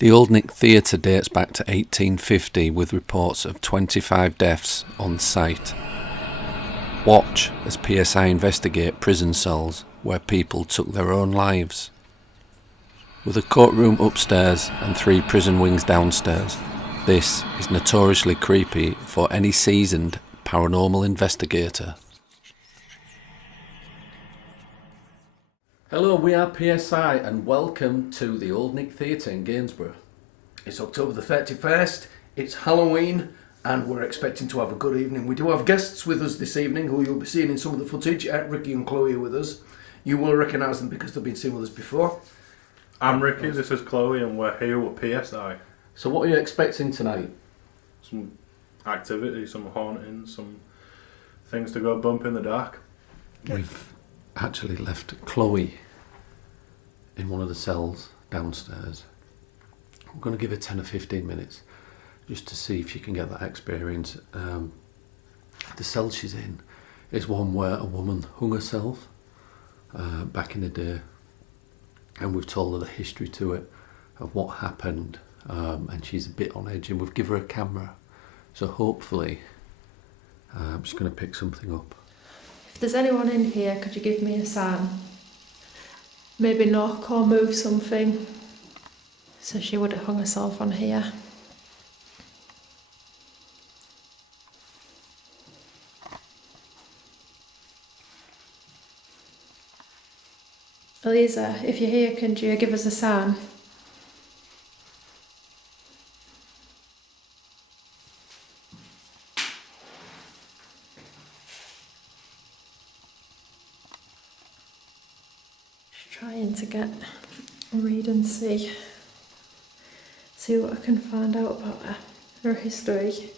The Old Nick Theatre dates back to 1850 with reports of 25 deaths on site. Watch as PSI investigate prison cells where people took their own lives. With a courtroom upstairs and 3 prison wings downstairs, this is notoriously creepy for any seasoned paranormal investigator. Hello, we are PSI and welcome to the Old Nick Theatre in Gainsborough. It's October the 31st, it's Halloween, and we're expecting to have a good evening. We do have guests with us this evening who you'll be seeing in some of the footage. Ricky and Chloe are with us. You will recognise them because they've been seen with us before. I'm Ricky, this is Chloe, and we're here with PSI. So what are you expecting tonight? Some activity, some haunting, some things to go bump in the dark. We've actually left Chloe in one of the cells downstairs. We're going to give her 10 or 15 minutes just to see if she can get that experience. The cell she's in is one where a woman hung herself back in the day, and we've told her the history to it of what happened, and she's a bit on edge, and we've given her a camera, so hopefully she's going to pick something up. If there's anyone in here, could you give me a sign? Maybe knock or move something. So she would have hung herself on here. Elisa, if you're here, can you give us a sign? Trying to get read and see what I can find out about her history.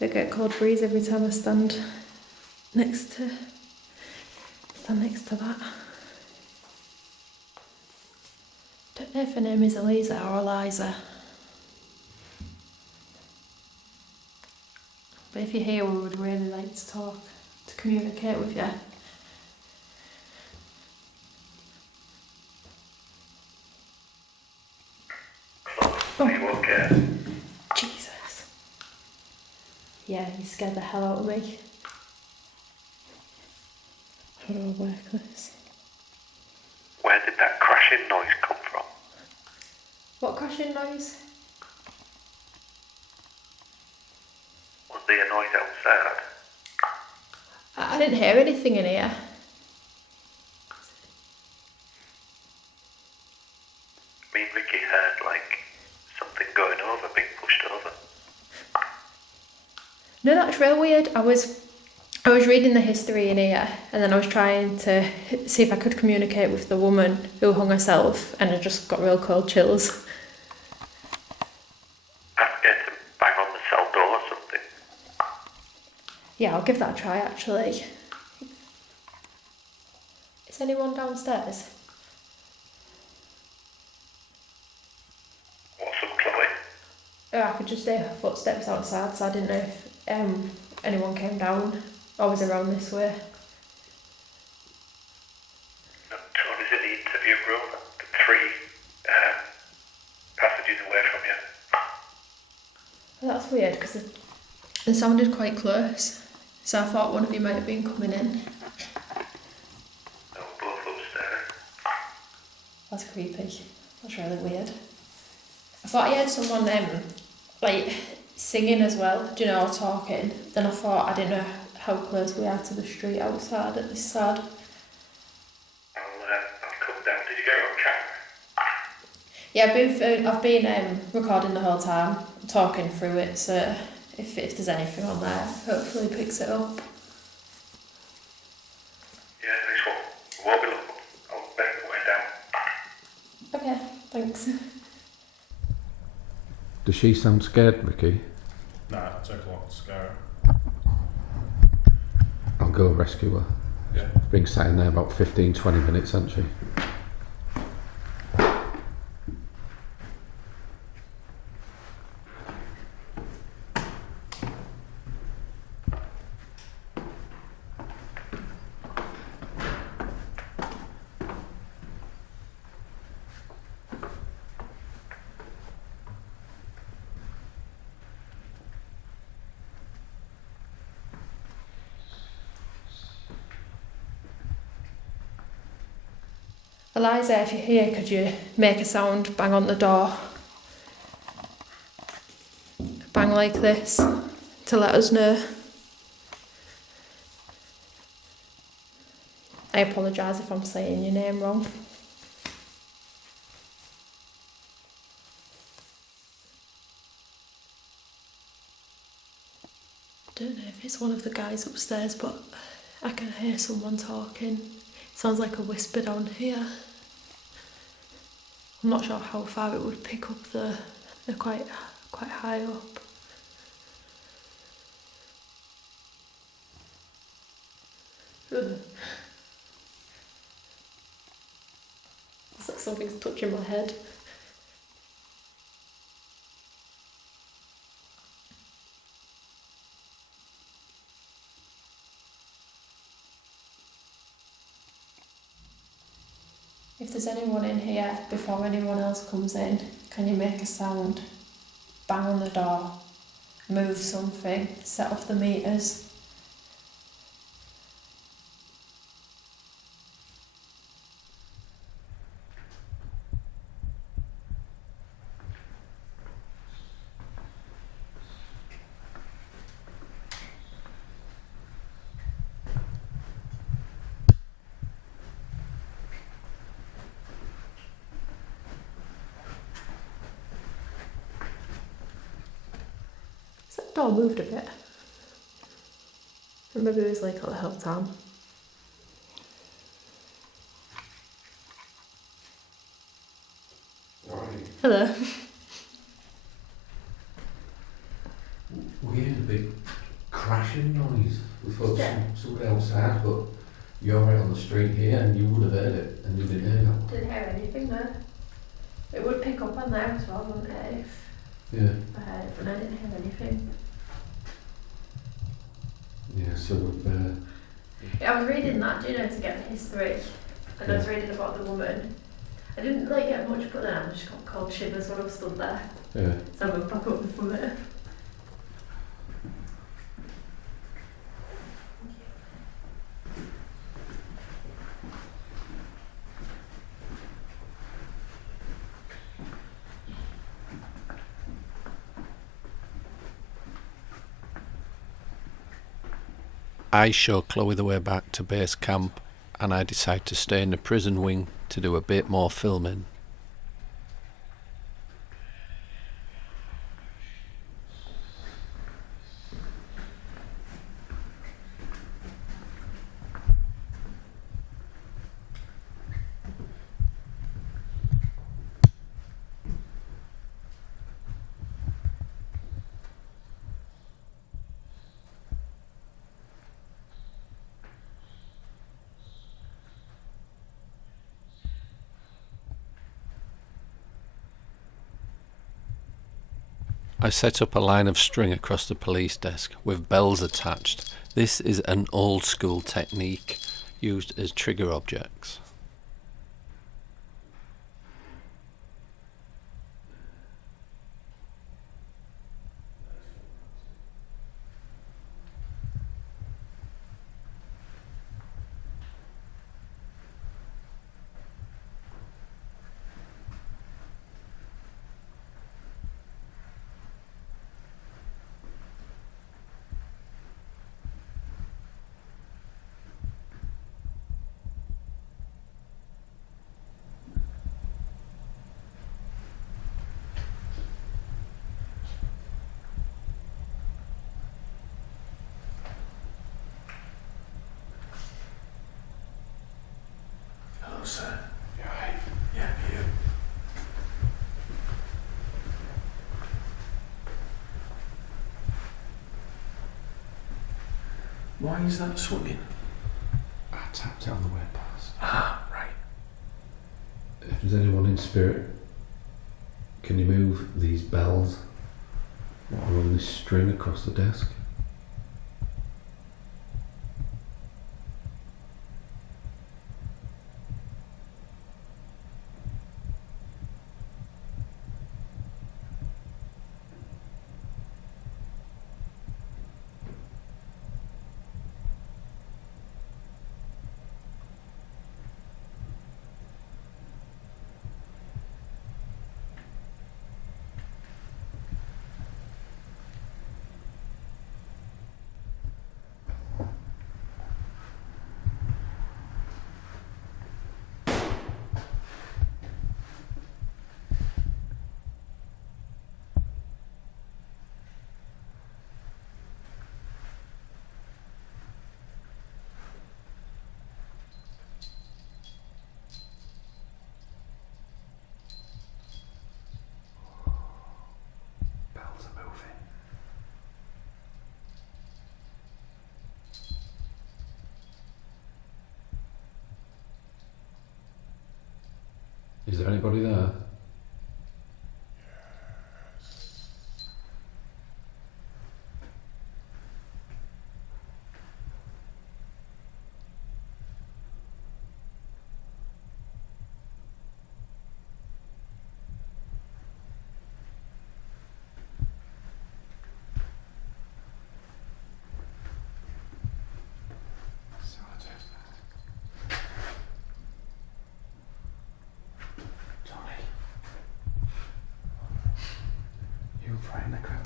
I get cold breeze every time I stand next to that. Don't know if her name is Elisa or Elisa. But if you're here, we would really like to talk, to communicate with you. Are you okay? Jesus. Yeah, you scared the hell out of me. How do I work this? Where did that crashing noise come from? What crashing noise? Was there a noise outside? I didn't hear anything in here. Me and Ricky heard like something going over, being pushed over. No, that's real weird. I was reading the history in here, and then I was trying to see if I could communicate with the woman who hung herself, and I just got real cold chills. Ask her to bang on the cell door or something. Yeah, I'll give that a try actually. Is anyone downstairs? What's up, Chloe? Oh, I could just hear her footsteps outside, so I didn't know if anyone came down or was around this way. Tony's in the interview room, the 3 passages away from you. Well, that's weird because it sounded quite close, so I thought one of you might have been coming in. No, both upstairs. That's creepy. That's really weird. I thought I heard someone like singing as well, do you know, or talking. Then I thought I didn't know how close we are to the street outside at this side. I'll come down. Did you get it on camera? Yeah, I've been recording the whole time, talking through it, so if there's anything on there, hopefully it picks it up. Yeah, nice one. Won't be long. I'll bang the way down. Okay, thanks. Does she sound scared, Ricky? Nah, it took a lot to scare her. I'll go rescue her. Yeah. Been sat in there about 15-20 minutes, hasn't she? Eliza, if you're here, could you make a sound, bang on the door? Bang like this to let us know. I apologise if I'm saying your name wrong. I don't know if it's one of the guys upstairs, but I can hear someone talking. Sounds like a whisper down here. I'm not sure how far it would pick up though. They're quite high up. Ugh. It's like something's touching my head. If there's anyone in here before anyone else comes in, can you make a sound? Bang on the door, move something, set off the meters. That door moved a bit. Or maybe it was like a little time. Hello. We heard a big crashing noise. We thought somebody outside, but you're right on the street here and you would have heard it and you didn't hear that. Didn't hear anything there. It would pick up on there as well, wouldn't it, if Yeah. I heard it, but I didn't hear anything. Yeah, so we've... Yeah, I was reading that, do you know, to get the history. And I was reading about the woman. I didn't like get much, but then I just got cold shivers when I was stood there. yeah. So I moved back up from it. I show Chloe the way back to base camp and I decide to stay in the prison wing to do a bit more filming. I set up a line of string across the police desk with bells attached. This is an old school technique used as trigger objects. Hello, sir. You alright? Yeah, you. Why is that swinging? I tapped it on the way past. Ah, right. If there's anyone in spirit, can you move these bells that are on this string across the desk? Is there anybody there?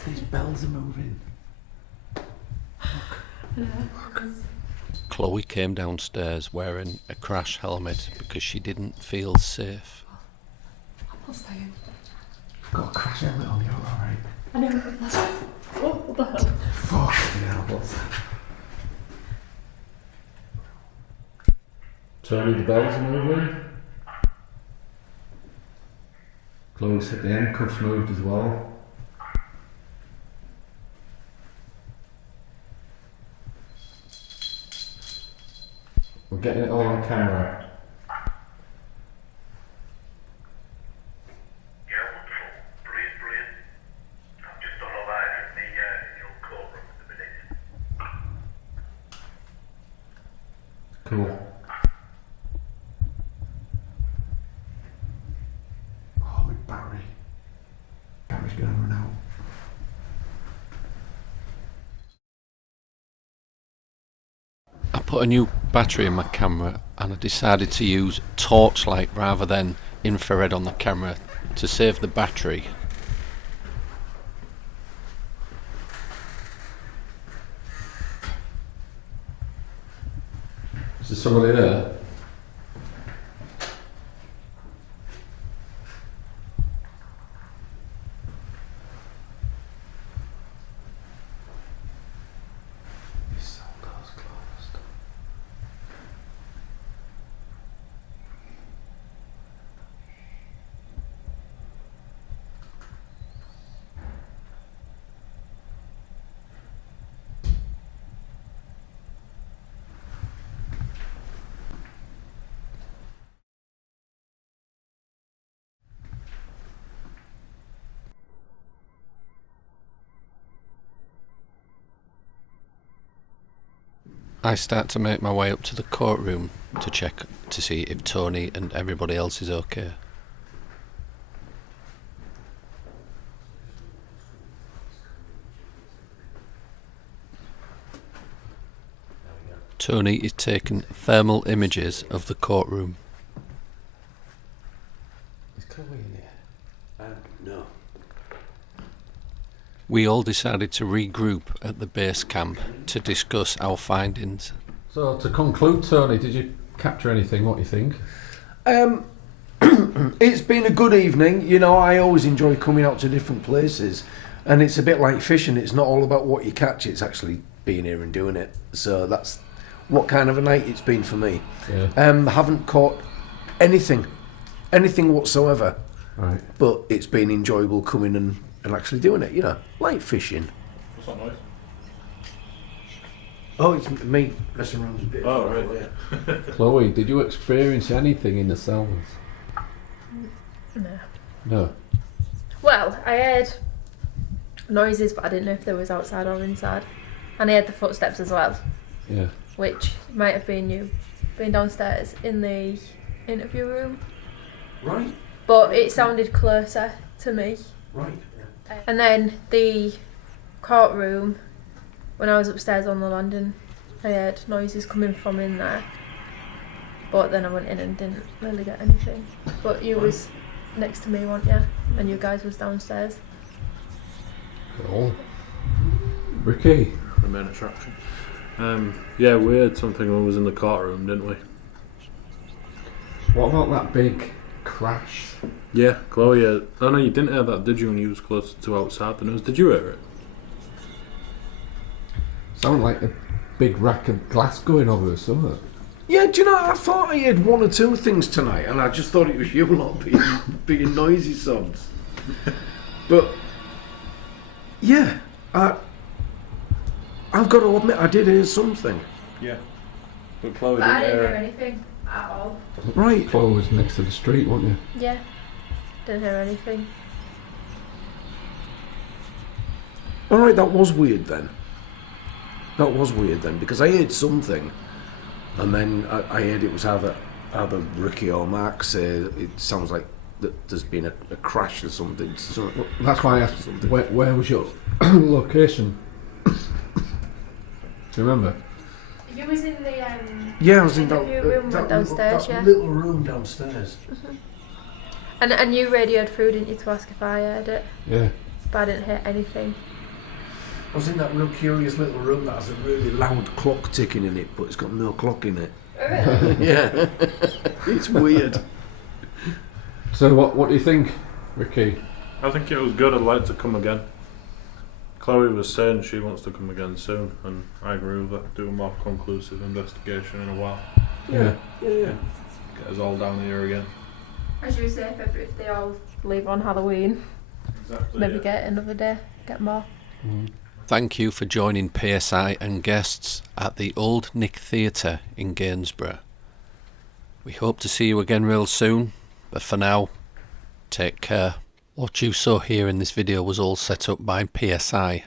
These bells are moving. Chloe came downstairs wearing a crash helmet because she didn't feel safe. I'm staying. You've got a crash helmet on, you're alright. I know. What the hell? Fucking hell, what's that? Tony, the bells are moving. Chloe said the handcuffs moved as well. We're getting it all on camera. Yeah, wonderful. Brilliant, brilliant. I've just done all that in the old courtroom at the minute. Cool. Oh, my battery. Battery's going to run out. I put a new battery in my camera and I decided to use torchlight rather than infrared on the camera to save the battery. Is there somebody there? I start to make my way up to the courtroom to check to see if Tony and everybody else is okay. Tony is taking thermal images of the courtroom. Is Chloe in here? No. We all decided to regroup at the base camp to discuss our findings. So to conclude, Tony, did you capture anything? What do you think? It's been a good evening. You know, I always enjoy coming out to different places, and it's a bit like fishing. It's not all about what you catch, it's actually being here and doing it. So that's what kind of a night it's been for me. Yeah. Haven't caught anything whatsoever. Right. But it's been enjoyable coming and actually doing it, you know, like fishing. What's that noise? Oh, it's me messing around with a bit. Oh, right. Chloe, did you experience anything in the cells? No. No. Well, I heard noises, but I didn't know if they was outside or inside. And I heard the footsteps as well, Yeah. which might have been you being downstairs in the interview room. Right, But it sounded closer to me. right. And then the courtroom, when I was upstairs on the landing, I heard noises coming from in there. But then I went in and didn't really get anything. But you was next to me, weren't you? And you guys was downstairs. Cool. Ricky. The main attraction. Yeah, we heard something when we was in the courtroom, didn't we? What about that big crash? Yeah, Chloe. Oh no, you didn't hear that, did you? When you was close to outside the news, did you hear it? Sounded like a big rack of glass going over or something. Yeah, do you know, I thought I had one or two things tonight, and I just thought it was you lot being noisy sods. But, yeah, I've got to admit, I did hear something. Yeah. But Chloe But I didn't didn't hear hear it. anything. at all. Right. Chloe was next to the street, wasn't you? Yeah, didn't hear anything. All right, that was weird then. That was weird then, because I heard something, and then I heard it was either Ricky or Mark say it sounds like that there's been a crash or something. That's why I asked, where was your location? Do you remember? You was in the Yeah, I was in that, interview room downstairs, that yeah. little room downstairs. And you radioed through, didn't you, to ask if I heard it? Yeah. But I didn't hear anything. I was in that real curious little room that has a really loud clock ticking in it, but it's got no clock in it. Yeah, it's weird. So what do you think, Ricky? I think it was good. I'd like to come again. Chloe was saying she wants to come again soon, and I agree with that. Do a more conclusive investigation in a while. Yeah. Yeah. Get us all down here again. As you say, if they all leave on Halloween, Exactly. maybe get another day, get more. Thank you for joining PSI and guests at the Old Nick Theatre in Gainsborough. We hope to see you again real soon, but for now, take care. What you saw here in this video was all set up by PSI